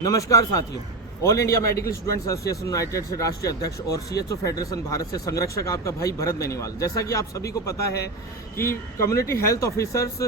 नमस्कार साथियों, all India medical students association United से राष्ट्रीय अध्यक्ष और सीएचओ फेडरेशन भारत से संरक्षक आपका भाई भरत बेनीवाल। जैसा कि आप सभी को पता है कि कम्युनिटी हेल्थ ऑफिसर्स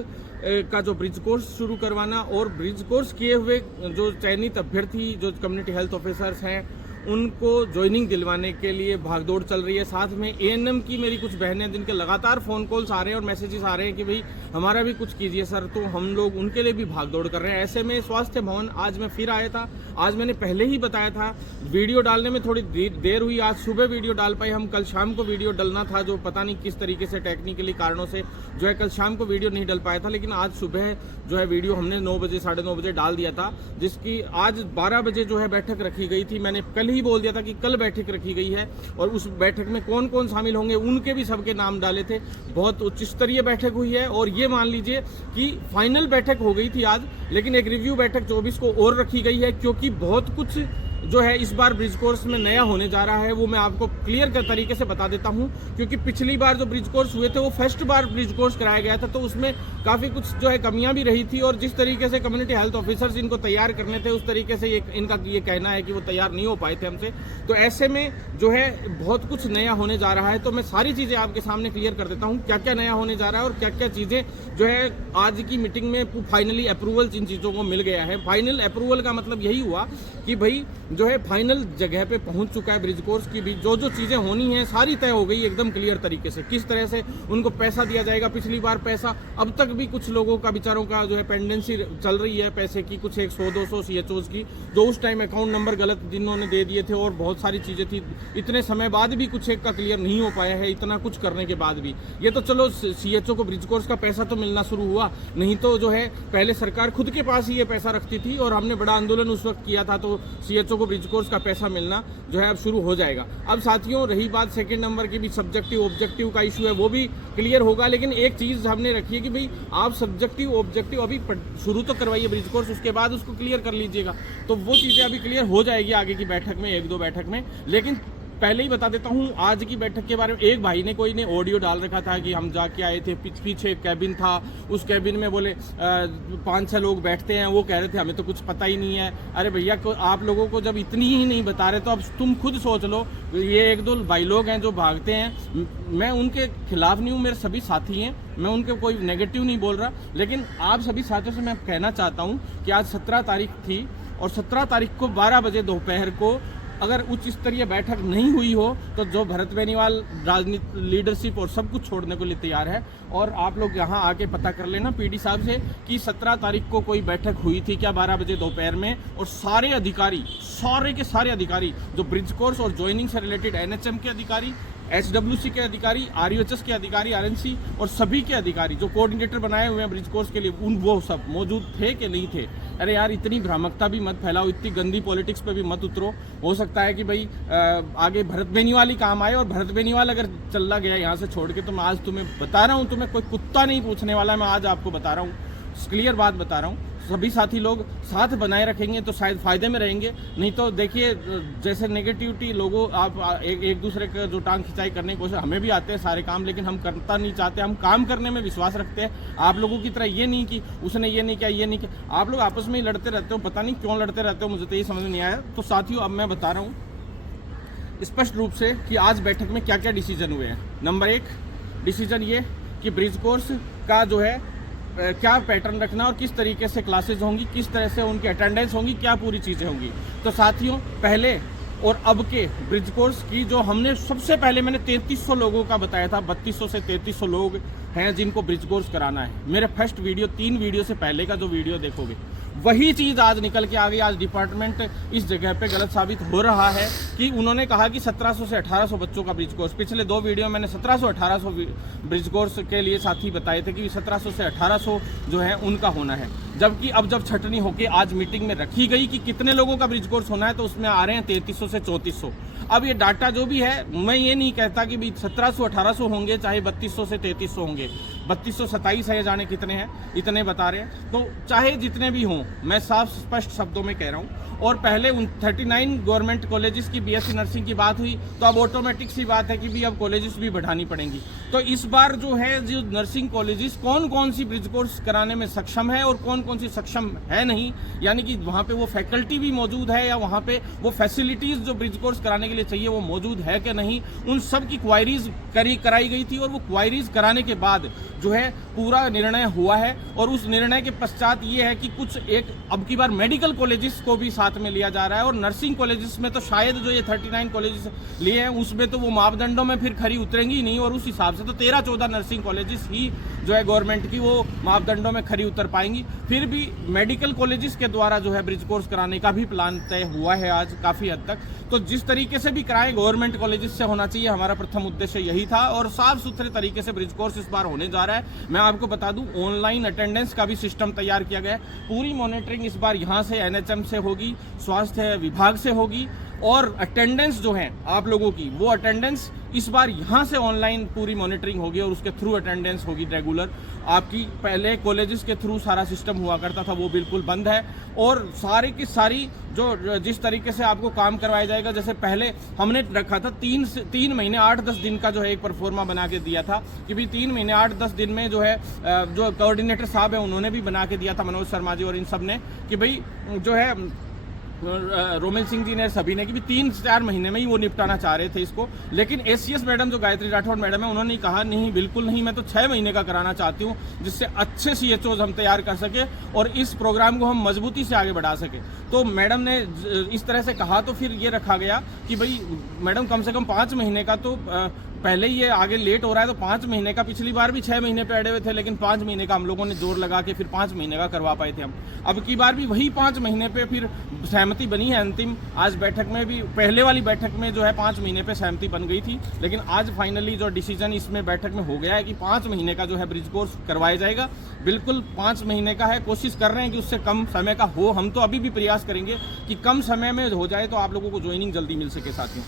का जो ब्रिज कोर्स शुरू करवाना और ब्रिज कोर्स किए हुए जो चयनित अभ्यर्थी जो कम्युनिटी हेल्थ ऑफिसर्स हैं उनको ज्वाइनिंग दिलवाने के लिए भागदौड़ चल रही है। साथ में एएनएम की मेरी कुछ बहनें जिनके लगातार फ़ोन कॉल्स आ रहे हैं और मैसेजेस आ रहे हैं कि भाई हमारा भी कुछ कीजिए सर, तो हम लोग उनके लिए भी भागदौड़ कर रहे हैं। ऐसे में स्वास्थ्य भवन आज मैं फिर आया था। आज मैंने पहले ही बताया था, वीडियो डालने में थोड़ी देर हुई। आज सुबह वीडियो डाल पाए हम, कल शाम को वीडियो डलना था, जो पता नहीं किस तरीके से टेक्निकली कारणों से जो है कल शाम को वीडियो नहीं डल पाया था। लेकिन आज सुबह जो है वीडियो हमने 9 बजे 9:30 बजे डाल दिया था, जिसकी आज 12 बजे जो है बैठक रखी गई थी। मैंने कल ही बोल दिया था कि कल बैठक रखी गई है और उस बैठक में कौन कौन शामिल होंगे उनके भी सबके नाम डाले थे। बहुत उच्च स्तरीय बैठक हुई है और ये मान लीजिए कि फाइनल बैठक हो गई थी आज, लेकिन एक रिव्यू बैठक 24 को और रखी गई है, क्योंकि बहुत कुछ जो है इस बार ब्रिज कोर्स में नया होने जा रहा है। वो मैं आपको क्लियर तरीके से बता देता हूं, क्योंकि पिछली बार जो ब्रिज कोर्स हुए थे वो फर्स्ट बार ब्रिज कोर्स कराया गया था, तो उसमें काफ़ी कुछ जो है कमियां भी रही थी। और जिस तरीके से कम्युनिटी हेल्थ ऑफिसर्स इनको तैयार करने थे उस तरीके से इनका ये कहना है कि वो तैयार नहीं हो पाए थे हमसे। तो ऐसे में जो है बहुत कुछ नया होने जा रहा है। तो मैं सारी चीज़ें आपके सामने क्लियर कर देता हूँ, क्या क्या नया होने जा रहा है और क्या क्या चीज़ें जो है आज की मीटिंग में फाइनली अप्रूवल इन चीज़ों को मिल गया है। फाइनल अप्रूवल का मतलब यही हुआ कि भाई जो है फाइनल जगह पे पहुंच चुका है ब्रिज कोर्स की भी जो चीज़ें होनी है सारी तय हो गई एकदम क्लियर तरीके से। किस तरह से उनको पैसा दिया जाएगा, पिछली बार पैसा अब तक भी कुछ लोगों का बेचारों का जो है पेंडेंसी चल रही है पैसे की, कुछ 100-200 सीएचओज की, जो उस टाइम अकाउंट नंबर गलत जिन्होंने दे दिए थे और बहुत सारी चीज़ें थी। इतने समय बाद भी कुछ एक का क्लियर नहीं हो पाया है, इतना कुछ करने के बाद भी। ये तो चलो सीएचओ को ब्रिज कोर्स का पैसा तो मिलना शुरू हुआ, नहीं तो जो है पहले सरकार खुद के पास ही ये पैसा रखती थी और हमने बड़ा आंदोलन उस वक्त किया था, तो सीएचओ को ब्रिज कोर्स का पैसा मिलना जो है अब शुरू हो जाएगा। अब साथियों रही बात सेकंड नंबर की भी, सब्जेक्टिव ऑब्जेक्टिव का इशू है, वो भी क्लियर होगा। लेकिन एक चीज हमने रखी है कि भाई आप सब्जेक्टिव ऑब्जेक्टिव अभी शुरू तो करवाइए ब्रिज कोर्स, उसके बाद उसको क्लियर कर लीजिएगा। तो वो चीजें अभी क्लियर हो जाएगी आगे की बैठक में, 1-2 बैठक में। लेकिन पहले ही बता देता हूं आज की बैठक के बारे में। एक भाई ने कोई ने ऑडियो डाल रखा था कि हम जाके आए थे, पीछे एक कैबिन था, उस कैबिन में बोले 5-6 लोग बैठते हैं, वो कह रहे थे हमें तो कुछ पता ही नहीं है। अरे भैया आप लोगों को जब इतनी ही नहीं बता रहे तो अब तुम खुद सोच लो। ये 1-2 भाई लोग हैं जो भागते हैं, मैं उनके खिलाफ नहीं हूँ, मेरे सभी साथी हैं, मैं उनके कोई नेगेटिव नहीं बोल रहा। लेकिन आप सभी साथियों से मैं कहना चाहता हूँ कि आज 17 तारीख थी और 17 तारीख को 12 बजे दोपहर को अगर उच्च स्तरीय बैठक नहीं हुई हो तो जो भरत बेनीवाल राजनीति लीडरशिप और सब कुछ छोड़ने को लिए तैयार है। और आप लोग यहाँ आके पता कर लेना पीडी साहब से कि 17 तारीख को कोई बैठक हुई थी क्या 12 बजे दोपहर में, और सारे अधिकारी, सारे के सारे अधिकारी जो ब्रिज कोर्स और ज्वाइनिंग से रिलेटेड एनएचएम के अधिकारी, एचडब्ल्यूसी के अधिकारी, आरयूएचएस के अधिकारी, आरएनसी और सभी के अधिकारी जो कोऑर्डिनेटर बनाए हुए हैं ब्रिज कोर्स के लिए, वो सब मौजूद थे कि नहीं थे। अरे यार इतनी भ्रामकता भी मत फैलाओ, इतनी गंदी पॉलिटिक्स पे भी मत उतरो। हो सकता है कि भाई आगे भरत बेनीवाल ही काम आए, और भरत बेनीवाल अगर चला गया यहाँ से छोड़ के, तो मैं आज तुम्हें बता रहा हूँ, तुम्हें कोई कुत्ता नहीं पूछने वाला है, मैं आज आपको बता रहा हूँ, क्लियर बात बता रहा हूँ। सभी साथी लोग साथ बनाए रखेंगे तो शायद फायदे में रहेंगे, नहीं तो देखिए जैसे नेगेटिविटी लोगों आप एक दूसरे का जो टांग खिंचाई करने की कोशिश, हमें भी आते हैं सारे काम, लेकिन हम करता नहीं चाहते, हम काम करने में विश्वास रखते हैं। आप लोगों की तरह ये नहीं कि उसने ये नहीं किया, ये नहीं किया, आप लोग आपस में ही लड़ते रहते हो, पता नहीं क्यों लड़ते रहते हो, मुझे तो ये समझ नहीं आया। तो साथियों अब मैं बता रहा हूँ स्पष्ट रूप से कि आज बैठक में क्या क्या डिसीजन हुए हैं। नंबर 1 डिसीजन ये कि ब्रिज कोर्स का जो है क्या पैटर्न रखना और किस तरीके से क्लासेज होंगी, किस तरह से उनकी अटेंडेंस होंगी, क्या पूरी चीज़ें होंगी। तो साथियों पहले और अब के ब्रिज कोर्स की जो हमने सबसे पहले मैंने 3300 लोगों का बताया था, 3200 से 3300 लोग हैं जिनको ब्रिज कोर्स कराना है। मेरे फर्स्ट वीडियो 3 वीडियो से पहले का जो वीडियो देखोगे वही चीज़ आज निकल के आ गई। आज डिपार्टमेंट इस जगह पे गलत साबित हो रहा है कि उन्होंने कहा कि 1700 से 1800 बच्चों का ब्रिज कोर्स। पिछले 2 वीडियो मैंने 1700-1800 ब्रिज कोर्स के लिए साथी बताए थे कि 1700 से 1800 जो है उनका होना है। जबकि अब जब छटनी होके आज मीटिंग में रखी गई कि कितने लोगों का ब्रिज कोर्स होना है, तो उसमें आ रहे हैं 3300 से 3400। अब ये डाटा जो भी है, मैं ये नहीं कहता कि 1700-1800 होंगे चाहे 3200 से 3300 होंगे, 3227 है, या जाने कितने हैं, इतने बता रहे हैं। तो चाहे जितने भी हों, मैं साफ स्पष्ट शब्दों में कह रहा हूँ। और पहले 39 गवर्नमेंट कॉलेजेस की बीएससी नर्सिंग की बात हुई, तो अब ऑटोमेटिक सी बात है कि भी अब कॉलेजेस भी बढ़ानी पड़ेंगी। तो इस बार जो है, जो नर्सिंग कॉलेजेस कौन कौन सी ब्रिज कोर्स कराने में सक्षम है और कौन कौन सी सक्षम है नहीं, यानी कि वहाँ पे वो फैकल्टी भी मौजूद है या वहाँ पे वो फैसिलिटीज़ जो ब्रिज कोर्स कराने के लिए चाहिए वो मौजूद है कि नहीं, उन सब की क्वायरीज कराई गई थी। और वो क्वायरीज कराने के बाद जो है पूरा निर्णय हुआ है। और उस निर्णय के पश्चात ये है कि कुछ एक अब की बार मेडिकल कॉलेजेस को भी साथ में लिया जा रहा है। और नर्सिंग कॉलेजेस में तो शायद जो ये 39 कॉलेजेस लिए हैं उसमें तो वो मापदंडों में फिर खरी उतरेंगी ही नहीं, और उस हिसाब से तो 13-14 नर्सिंग कॉलेजेस ही जो है गवर्नमेंट की वो मापदंडों में खरी उतर पाएंगी। फिर भी मेडिकल कॉलेजेस के द्वारा जो है ब्रिज कोर्स कराने का भी प्लान तय हुआ है आज काफ़ी हद तक। तो जिस तरीके से भी कराएं गवर्नमेंट कॉलेजेस से होना चाहिए, हमारा प्रथम उद्देश्य यही था। और साफ सुथरे तरीके से ब्रिज कोर्स इस बार होने जा रहा है। मैं आपको बता दूं, ऑनलाइन अटेंडेंस का भी सिस्टम तैयार किया गया है। पूरी मॉनिटरिंग इस बार यहाँ से एनएचएम से होगी, स्वास्थ्य विभाग से होगी। और अटेंडेंस जो है आप लोगों की, वो अटेंडेंस इस बार यहाँ से ऑनलाइन पूरी मॉनिटरिंग होगी और उसके थ्रू अटेंडेंस होगी रेगुलर आपकी। पहले कॉलेजेस के थ्रू सारा सिस्टम हुआ करता था, वो बिल्कुल बंद है। और सारी की सारी जो जिस तरीके से आपको काम करवाया जाएगा, जैसे पहले हमने रखा था 3 महीने 8-10 दिन का जो है एक परफॉर्मा बना के दिया था कि भाई 3 महीने 8-10 दिन में जो है, जो कोऑर्डिनेटर साहब है उन्होंने भी बना के दिया था, मनोज शर्मा जी और इन सब ने, कि भाई जो है रोमिल सिंह जी ने सभी ने, कि भी 3-4 महीने में ही वो निपटाना चाह रहे थे इसको। लेकिन एसीएस मैडम जो गायत्री राठौड़ मैडम है, उन्होंने कहा नहीं, बिल्कुल नहीं, मैं तो 6 महीने का कराना चाहती हूँ, जिससे अच्छे सीएचओज हम तैयार कर सके और इस प्रोग्राम को हम मजबूती से आगे बढ़ा सके। तो मैडम ने इस तरह से कहा, तो फिर ये रखा गया कि भाई मैडम कम से कम 5 महीने का, तो पहले ये आगे लेट हो रहा है तो 5 महीने का, पिछली बार भी 6 महीने पे अड़े हुए थे, लेकिन 5 महीने का हम लोगों ने जोर लगा के फिर 5 महीने का करवा पाए थे हम। अब की बार भी वही 5 महीने पे फिर सहमति बनी है अंतिम। आज बैठक में भी, पहले वाली बैठक में जो है 5 महीने पे सहमति बन गई थी, लेकिन आज फाइनली जो डिसीजन इसमें बैठक में हो गया है कि 5 महीने का जो है ब्रिज कोर्स करवाया जाएगा। बिल्कुल 5 महीने का है, कोशिश कर रहे हैं कि उससे कम समय का हो। हम तो अभी भी प्रयास करेंगे कि कम समय में हो जाए तो आप लोगों को ज्वाइनिंग जल्दी मिल सके साथियों।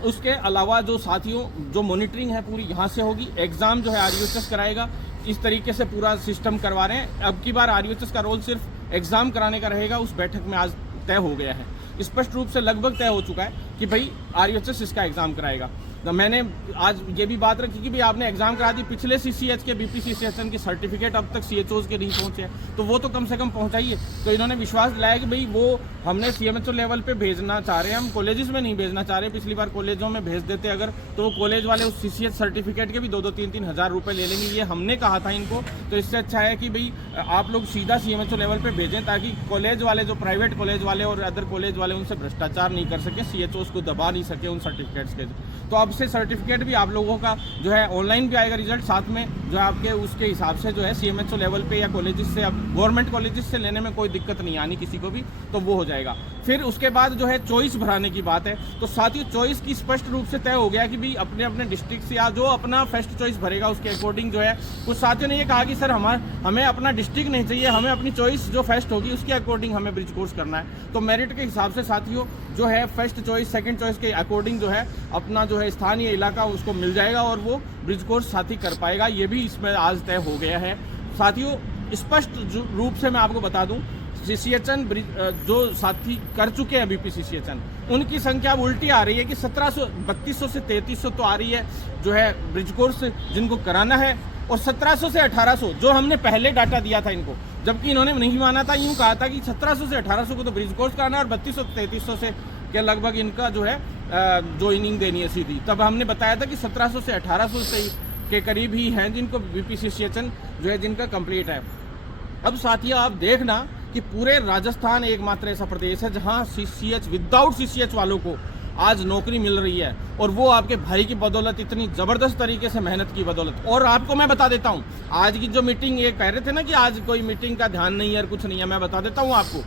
उसके अलावा जो साथियों, जो मॉनिटरिंग है पूरी यहाँ से होगी। एग्जाम जो है आरयूएचएस कराएगा, इस तरीके से पूरा सिस्टम करवा रहे हैं। अब की बार आरयूएचएस का रोल सिर्फ एग्जाम कराने का रहेगा, उस बैठक में आज तय हो गया है, स्पष्ट रूप से लगभग तय हो चुका है कि भाई आरयूएचएस इसका एग्जाम कराएगा। तो मैंने आज ये भी बात रखी कि भाई आपने एग्जाम करा दी, पिछले सीसीएच के बीपीसीसीएचएन की सर्टिफिकेट अब तक सीएचओज के नहीं पहुंचे हैं, तो वो तो कम से कम पहुंचाइए। तो इन्होंने विश्वास दिलाया कि भाई वो हमने सीएमएचओ लेवल पे भेजना चाह रहे हैं, हम कॉलेजेस में नहीं भेजना चाह रहे। पिछली बार कॉलेजों में भेज देते अगर, तो वो कॉलेज वाले उस सीसीएच सर्टिफिकेट के भी 2-3 हज़ार रुपये ले लेंगे, ये हमने कहा था इनको। तो इससे अच्छा है कि भाई आप लोग सीधा सीएमएचओ लेवल पे भेजें, ताकि कॉलेज वाले, जो प्राइवेट कॉलेज वाले और अदर कॉलेज वाले, उनसे भ्रष्टाचार नहीं कर सके, सीएचओज को दबा नहीं सके उन सर्टिफिकेट्स के। तो अब से सर्टिफिकेट भी आप लोगों का जो है ऑनलाइन भी आएगा रिजल्ट, साथ में जो आपके उसके हिसाब से जो है सीएमएचओ लेवल पे या कॉलेजेस से, अब गवर्नमेंट कॉलेजेस से लेने में कोई दिक्कत नहीं आनी किसी को भी, तो वो हो जाएगा। फिर उसके बाद जो है चॉइस भराने की बात है, तो साथियों चॉइस की स्पष्ट रूप से तय हो गया कि भाई अपने अपने डिस्ट्रिक्ट से, या जो अपना फर्स्ट चॉइस भरेगा उसके अकॉर्डिंग जो है। कुछ साथियों ने ये कहा कि सर हमें अपना डिस्ट्रिक्ट नहीं चाहिए, हमें अपनी चॉइस जो फर्स्ट होगी उसके अकॉर्डिंग हमें ब्रिज कोर्स करना है। तो मेरिट के हिसाब से साथियों जो है फर्स्ट चॉइस सेकंड चॉइस के अकॉर्डिंग जो है अपना जो है स्थानीय इलाका उसको मिल जाएगा और वो ब्रिज कोर्स साथी कर पाएगा। ये भी इसमें आज तय हो गया है साथियों। स्पष्ट रूप से मैं आपको बता दूं, सीसीएचएन जो साथी कर चुके हैं बीपीसीसीएचएन, उनकी संख्या अब उल्टी आ रही है कि 3200 से 3300 तो आ रही है जो है ब्रिज कोर्स जिनको कराना है, और 1700 से 1800 जो हमने पहले डाटा दिया था इनको, जबकि इन्होंने नहीं माना था। यूँ कहा था कि 1700 से 1800 को तो ब्रिज कोर्स कराना है और 3200-3300 से के लगभग इनका जो है ज्वाइनिंग देनी है सीधी। तब हमने बताया था कि 1700 से 1800 से के करीब ही हैं जिनको बीपीसीसीएचएन जो है जिनका कंप्लीट है। अब साथियों आप देखना कि पूरे राजस्थान एकमात्र ऐसा प्रदेश है जहां सीसीएच विदाउट सीसीएच वालों को आज नौकरी मिल रही है, और वो आपके भाई की बदौलत, इतनी ज़बरदस्त तरीके से मेहनत की बदौलत। और आपको मैं बता देता हूं, आज की जो मीटिंग, ये कह रहे थे ना कि आज कोई मीटिंग का ध्यान नहीं है और कुछ नहीं है, मैं बता देता हूं आपको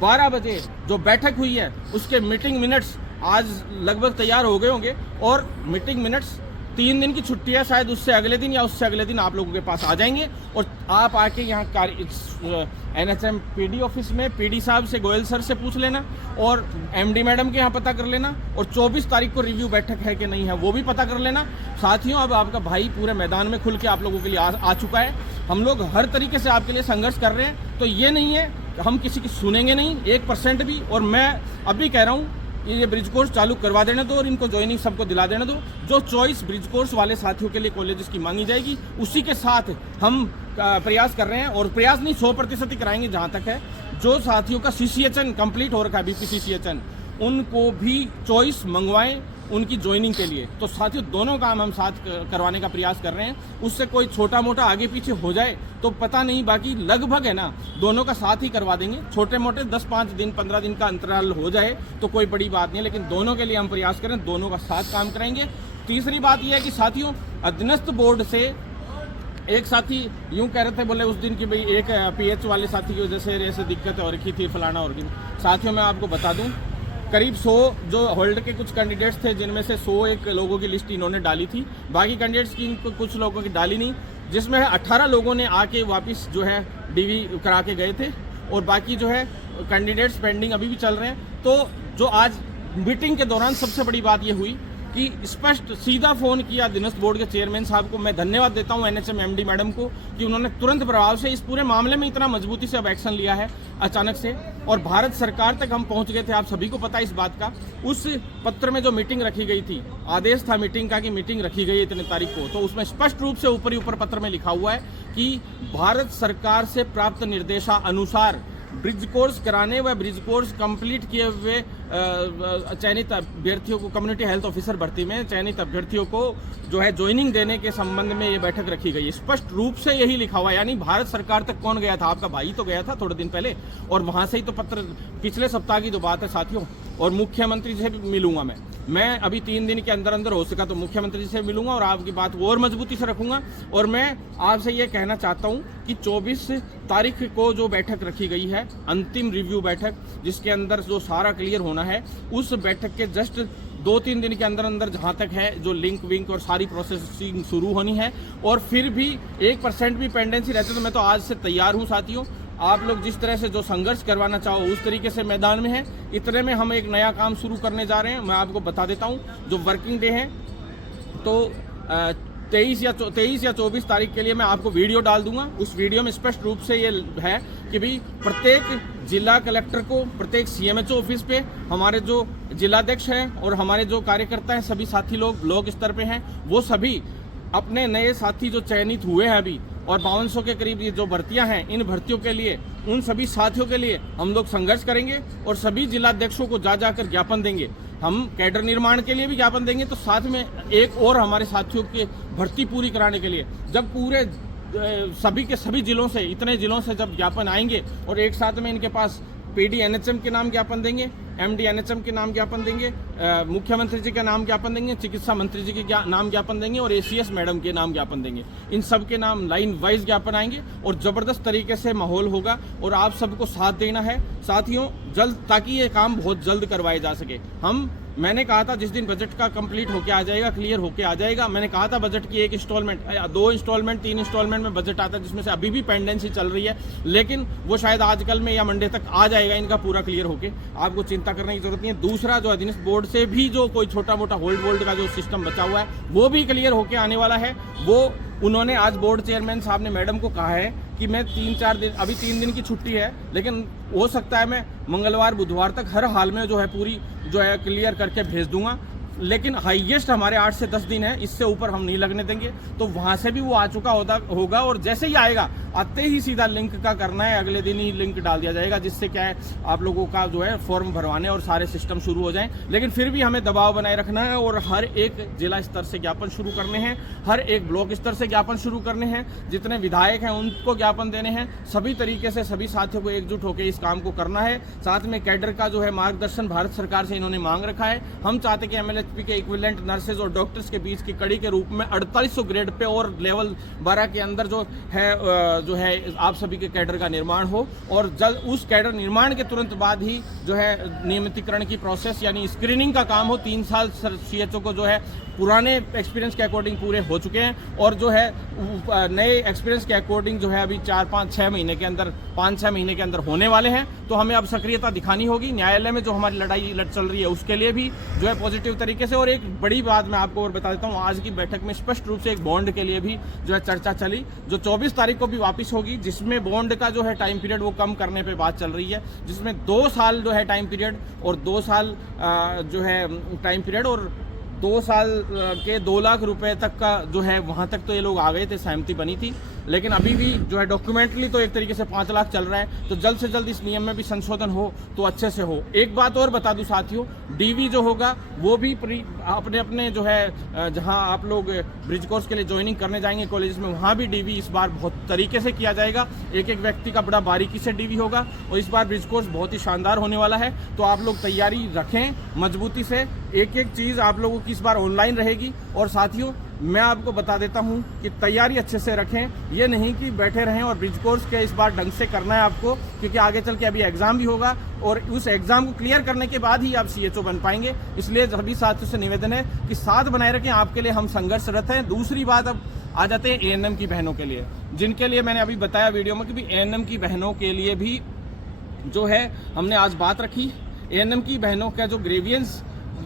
12 बजे जो बैठक हुई है उसके मीटिंग मिनट्स आज लगभग तैयार हो गए होंगे, और मीटिंग मिनट्स 3 दिन की छुट्टी है, शायद उससे अगले दिन या उससे अगले दिन आप लोगों के पास आ जाएंगे और आप आके यहाँ NHM PD ऑफिस में PD साहब से, गोयल सर से पूछ लेना और MD मैडम के यहाँ पता कर लेना और 24 तारीख को रिव्यू बैठक है कि नहीं है वो भी पता कर लेना। साथियों, अब आपका भाई पूरे मैदान में खुल के आप लोगों के लिए आ चुका है। हम लोग हर तरीके से आपके लिए संघर्ष कर रहे हैं, तो ये नहीं है हम किसी की सुनेंगे नहीं 1% भी। और मैं अभी कह रहा हूँ ये ब्रिज कोर्स चालू करवा देने दो और इनको ज्वाइनिंग सबको दिला देने दो। जो चॉइस ब्रिज कोर्स वाले साथियों के लिए कॉलेजेस की मांगी जाएगी उसी के साथ हम प्रयास कर रहे हैं, और प्रयास नहीं 100% ही कराएंगे। जहाँ तक है जो साथियों का CCHN कंप्लीट हो रखा है, BPCCHN, उनको भी चॉइस मंगवाएं उनकी ज्वाइनिंग के लिए। तो साथियों दोनों काम हम साथ करवाने का प्रयास कर रहे हैं। उससे कोई छोटा मोटा आगे पीछे हो जाए तो पता नहीं, बाकी लगभग है ना दोनों का साथ ही करवा देंगे। छोटे मोटे 10-5 दिन 15 दिन का अंतराल हो जाए तो कोई बड़ी बात नहीं है, लेकिन दोनों के लिए हम प्रयास करें, दोनों का साथ काम कराएंगे। तीसरी बात यह है कि साथियों अधीनस्थ बोर्ड से एक साथी यूं कह रहे थे, बोले उस दिन की भाई एक PH वाले साथी की वजह से ऐसे दिक्कत हो रखी थी फलाना और साथियों मैं आपको बता दूं करीब 100 जो होल्ड के कुछ कैंडिडेट्स थे, जिनमें से 101 लोगों की लिस्ट इन्होंने डाली थी, बाकी कैंडिडेट्स की कुछ लोगों की डाली नहीं, जिसमें 18 लोगों ने आके वापस जो है DV करा के गए थे और बाकी जो है कैंडिडेट्स पेंडिंग अभी भी चल रहे हैं। तो जो आज मीटिंग के दौरान सबसे बड़ी बात यह हुई कि स्पष्ट सीधा फोन किया अधीनस्थ बोर्ड के चेयरमैन साहब को। मैं धन्यवाद देता हूं NHM MD मैडम को कि उन्होंने तुरंत प्रभाव से इस पूरे मामले में इतना मजबूती से अब एक्शन लिया है अचानक से, और भारत सरकार तक हम पहुंच गए थे। आप सभी को पता है इस बात का। उस पत्र में जो मीटिंग रखी गई थी, आदेश था मीटिंग का कि मीटिंग रखी गई है इतने तारीख को, तो उसमें स्पष्ट रूप से ऊपर ही ऊपर पत्र में लिखा हुआ है कि भारत सरकार से प्राप्त निर्देशानुसार ब्रिज कोर्स कराने व ब्रिज कोर्स कंप्लीट किए हुए चयनित अभ्यर्थियों को, कम्युनिटी हेल्थ ऑफिसर भर्ती में चयनित अभ्यर्थियों को जो है ज्वाइनिंग देने के संबंध में ये बैठक रखी गई है। स्पष्ट रूप से यही लिखा हुआ है। यानी भारत सरकार तक कौन गया था? आपका भाई तो गया था थोड़े दिन पहले, और वहां से ही तो पत्र, पिछले सप्ताह की तो बात है साथियों। और मुख्यमंत्री से भी मिलूंगा मैं अभी 3 दिन के अंदर अंदर हो सका तो मुख्यमंत्री से मिलूंगा और आपकी बात और मजबूती से रखूंगा। और मैं आपसे ये कहना चाहता हूं कि 24 तारीख को जो बैठक रखी गई है, अंतिम रिव्यू बैठक, जिसके अंदर जो सारा क्लियर होना है, उस बैठक के जस्ट 2-3 दिन के अंदर अंदर जहां तक है जो लिंक विंक और सारी प्रोसेसिंग शुरू होनी है। और फिर भी 1% भी पेंडेंसी रहते तो मैं तो आज से तैयार हूं साथियों। आप लोग जिस तरह से जो संघर्ष करवाना चाहो उस तरीके से मैदान में है। इतने में हम एक नया काम शुरू करने जा रहे हैं। मैं आपको बता देता हूं, जो वर्किंग डे है तो 23 या 24 तारीख के लिए मैं आपको वीडियो डाल दूंगा। उस वीडियो में स्पष्ट रूप से ये है कि भाई प्रत्येक जिला कलेक्टर को, प्रत्येक CMHO ऑफिस पे हमारे जो जिलाध्यक्ष हैं और हमारे जो कार्यकर्ता हैं, सभी साथी लोग ब्लॉक स्तर पे हैं, वो सभी अपने नए साथी जो चयनित हुए हैं अभी, और 5200 के करीब ये जो भर्तियां हैं, इन भर्तियों के लिए, उन सभी साथियों के लिए हम लोग संघर्ष करेंगे और सभी जिलाध्यक्षों को जा जाकर ज्ञापन देंगे। हम कैडर निर्माण के लिए भी ज्ञापन देंगे, तो साथ में एक और हमारे साथियों की भर्ती पूरी कराने के लिए, जब पूरे सभी के सभी जिलों से, इतने जिलों से जब ज्ञापन आएंगे और एक साथ में इनके पास PD NHM के नाम ज्ञापन देंगे, MD NHM के नाम ज्ञापन देंगे, मुख्यमंत्री जी का नाम ज्ञापन देंगे, चिकित्सा मंत्री जी के नाम ज्ञापन देंगे और ACS मैडम के नाम ज्ञापन देंगे। इन सब के नाम लाइन वाइज ज्ञापन आएंगे और जबरदस्त तरीके से माहौल होगा और आप सबको साथ देना है साथियों जल्द, ताकि ये काम बहुत जल्द करवाए जा सके। मैंने कहा था जिस दिन बजट का कंप्लीट होके आ जाएगा, क्लियर होके आ जाएगा, मैंने कहा था बजट की 1 इंस्टॉलमेंट, 2 इंस्टॉलमेंट, 3 इंस्टॉलमेंट में बजट आता है, जिसमें से अभी भी पेंडेंसी चल रही है, लेकिन वो शायद आजकल में या मंडे तक आ जाएगा इनका पूरा क्लियर होके। आपको चिंता करने की जरूरत नहीं है। दूसरा, जो अधीनस्थ बोर्ड से भी जो कोई छोटा मोटा होल्ड का जो सिस्टम बचा हुआ है, वो भी क्लियर होके आने वाला है। वो उन्होंने आज बोर्ड चेयरमैन साहब ने मैडम को कहा है कि मैं 3-4 दिन, अभी 3 दिन की छुट्टी है, लेकिन हो सकता है मैं मंगलवार बुधवार तक हर हाल में जो है पूरी जो है क्लियर करके भेज दूंगा। लेकिन हाईएस्ट हमारे 8 से 10 दिन है, इससे ऊपर हम नहीं लगने देंगे। तो वहां से भी वो आ चुका होगा और जैसे ही आएगा, आते ही सीधा लिंक का करना है, अगले दिन ही लिंक डाल दिया जाएगा, जिससे क्या है आप लोगों का जो है फॉर्म भरवाने और सारे सिस्टम शुरू हो जाएं। लेकिन फिर भी हमें दबाव बनाए रखना है और हर एक जिला स्तर से ज्ञापन शुरू करने हैं, हर एक ब्लॉक स्तर से ज्ञापन शुरू करने हैं, जितने विधायक हैं उनको ज्ञापन देने हैं। सभी तरीके से सभी साथियों को एकजुट होकर इस काम को करना है। साथ में कैडर का जो है मार्गदर्शन भारत सरकार से इन्होंने मांग रखा है। हम चाहते कि MLHP के इक्विवेलेंट नर्सेज और डॉक्टर्स के बीच की कड़ी के रूप में 4800 ग्रेड पे और लेवल 12 के अंदर जो है जो है आप सभी के कैडर का निर्माण हो, और जल्द उस कैडर निर्माण के तुरंत बाद ही जो है नियमितीकरण की प्रोसेस यानी स्क्रीनिंग का काम हो। 3 साल सीएचओ को जो है पुराने एक्सपीरियंस के अकॉर्डिंग पूरे हो चुके हैं, और जो है नए एक्सपीरियंस के अकॉर्डिंग जो है अभी 4-5-6 महीने के अंदर 5-6 महीने के अंदर होने वाले हैं। तो हमें अब सक्रियता दिखानी होगी। न्यायालय में जो हमारी लड़ाई चल रही है उसके लिए भी जो है पॉजिटिव तरीके से। और एक बड़ी बात मैं आपको और बता देता हूँ, आज की बैठक में स्पष्ट रूप से एक बॉन्ड के लिए भी जो है चर्चा चली, जो 24 तारीख को भी वापस होगी, जिसमें बॉन्ड का जो है टाइम पीरियड वो कम करने पे बात चल रही है, जिसमें 2 साल जो है टाइम पीरियड और 2 साल जो है टाइम पीरियड और 2 साल के 2 लाख रुपए तक का जो है वहां तक तो ये लोग आ गए थे, सहमति बनी थी। लेकिन अभी भी जो है डॉक्यूमेंटली तो एक तरीके से 5 लाख चल रहा है। तो जल्द से जल्द इस नियम में भी संशोधन हो तो अच्छे से हो। एक बात और बता दूं साथियों, डीवी जो होगा वो भी अपने अपने जो है जहां आप लोग ब्रिज कोर्स के लिए ज्वाइनिंग करने जाएंगे कॉलेज में, वहां भी डीवी इस बार बहुत तरीके से किया जाएगा। एक एक व्यक्ति का बड़ा बारीकी से डीवी होगा, और इस बार ब्रिज कोर्स बहुत ही शानदार होने वाला है। तो आप लोग तैयारी रखें मजबूती से। एक एक चीज आप लोगों की इस बार ऑनलाइन रहेगी। और साथियों मैं आपको बता देता हूं कि तैयारी अच्छे से रखें, ये नहीं कि बैठे रहें और ब्रिज कोर्स के इस बार ढंग से करना है आपको, क्योंकि आगे चल के अभी एग्जाम भी होगा, और उस एग्जाम को क्लियर करने के बाद ही आप सीएचओ बन पाएंगे। इसलिए सभी साथियों से निवेदन है कि साथ बनाए रखें, आपके लिए हम संघर्षरत हैं। दूसरी बात, अब आ जाते हैं एएनएम की बहनों के लिए, जिनके लिए मैंने अभी बताया वीडियो में कि एएनएम की बहनों के लिए भी जो है हमने आज बात रखी। एएनएम की बहनों का जो ग्रेवियंस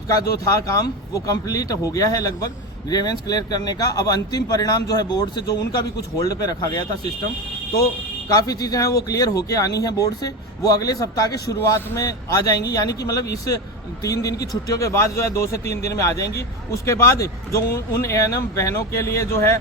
का जो था काम वो कंप्लीट हो गया है, लगभग ग्रेवियंस क्लियर करने का। अब अंतिम परिणाम जो है बोर्ड से, जो उनका भी कुछ होल्ड पे रखा गया था सिस्टम, तो काफ़ी चीज़ें हैं वो क्लियर होके आनी है बोर्ड से। वो अगले सप्ताह के शुरुआत में आ जाएंगी, यानी कि मतलब इस 3 दिन की छुट्टियों के बाद जो है 2 से 3 दिन में आ जाएंगी। उसके बाद जो उन एएनएम बहनों के लिए जो है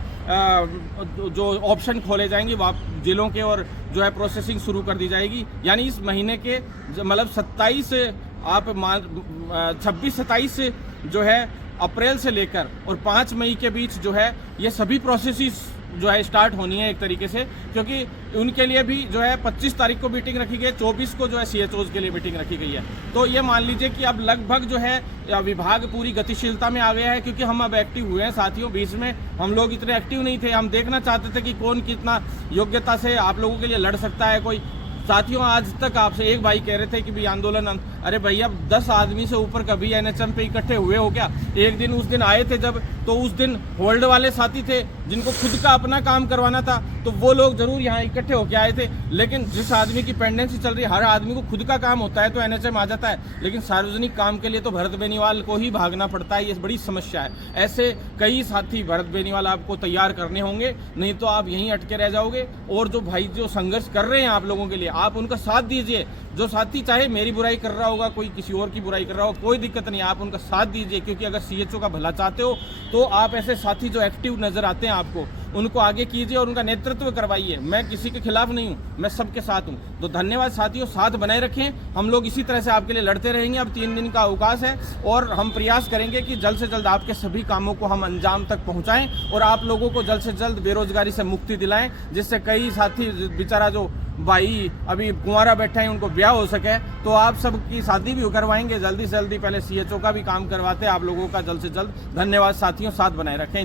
जो ऑप्शन खोले जाएंगे जिलों के, और जो है प्रोसेसिंग शुरू कर दी जाएगी। यानी इस महीने के मतलब 26-27 जो है अप्रैल से लेकर और 5 मई के बीच जो है ये सभी प्रोसेसेस जो है स्टार्ट होनी है एक तरीके से, क्योंकि उनके लिए भी जो है 25 तारीख को मीटिंग रखी गई, 24 को जो है सीएचओज के लिए मीटिंग रखी गई है। तो ये मान लीजिए कि अब लगभग जो है विभाग पूरी गतिशीलता में आ गया है, क्योंकि हम अब एक्टिव हुए हैं साथियों। बीच में हम लोग इतने एक्टिव नहीं थे, हम देखना चाहते थे कि कौन कितना योग्यता से आप लोगों के लिए लड़ सकता है। कोई साथियों आज तक आपसे एक भाई कह रहे थे कि भाई आंदोलन, अरे भैया 10 आदमी से ऊपर कभी एनएचएम पे इकट्ठे हुए हो क्या? एक दिन उस दिन आए थे जब, तो उस दिन होल्ड वाले साथी थे जिनको खुद का अपना काम करवाना था, तो वो लोग जरूर यहाँ इकट्ठे होके आए थे। लेकिन जिस आदमी की पेंडेंसी चल रही है, हर आदमी को खुद का काम होता है तो एनएचएम आ जाता है, लेकिन सार्वजनिक काम के लिए तो भरत बेनीवाल को ही भागना पड़ता है। ये बड़ी समस्या है। ऐसे कई साथी भरत बेनीवाल आपको तैयार करने होंगे, नहीं तो आप यहीं अटके रह जाओगे। और जो भाई जो संघर्ष कर रहे हैं आप लोगों के लिए, आप उनका साथ दीजिए। जो साथी चाहे मेरी बुराई कर रहा होगा, कोई किसी और की बुराई कर रहा होगा, कोई दिक्कत नहीं, आप उनका साथ दीजिए। क्योंकि अगर सीएचओ का भला चाहते हो तो आप ऐसे साथी जो एक्टिव नजर आते हैं आपको, उनको आगे कीजिए और उनका नेतृत्व करवाइए। मैं किसी के खिलाफ नहीं हूं, मैं सबके साथ हूं। तो धन्यवाद साथियों, साथ बनाए रखें। हम लोग इसी तरह से आपके लिए लड़ते रहेंगे। अब 3 दिन का अवकाश है और हम प्रयास करेंगे कि जल्द से जल्द आपके सभी कामों को हम अंजाम तक पहुंचाएं और आप लोगों को जल्द से जल्द बेरोजगारी से मुक्ति दिलाएं, जिससे कई साथी बेचारा जो भाई अभी कुंवारा बैठे हैं उनको ब्याह हो सके। तो आप सबकी शादी भी करवाएंगे जल्दी से जल्दी। पहले सीएचओ का भी काम करवाते हैं आप लोगों का जल्द से जल्द। धन्यवाद साथियों, साथ बनाए रखें।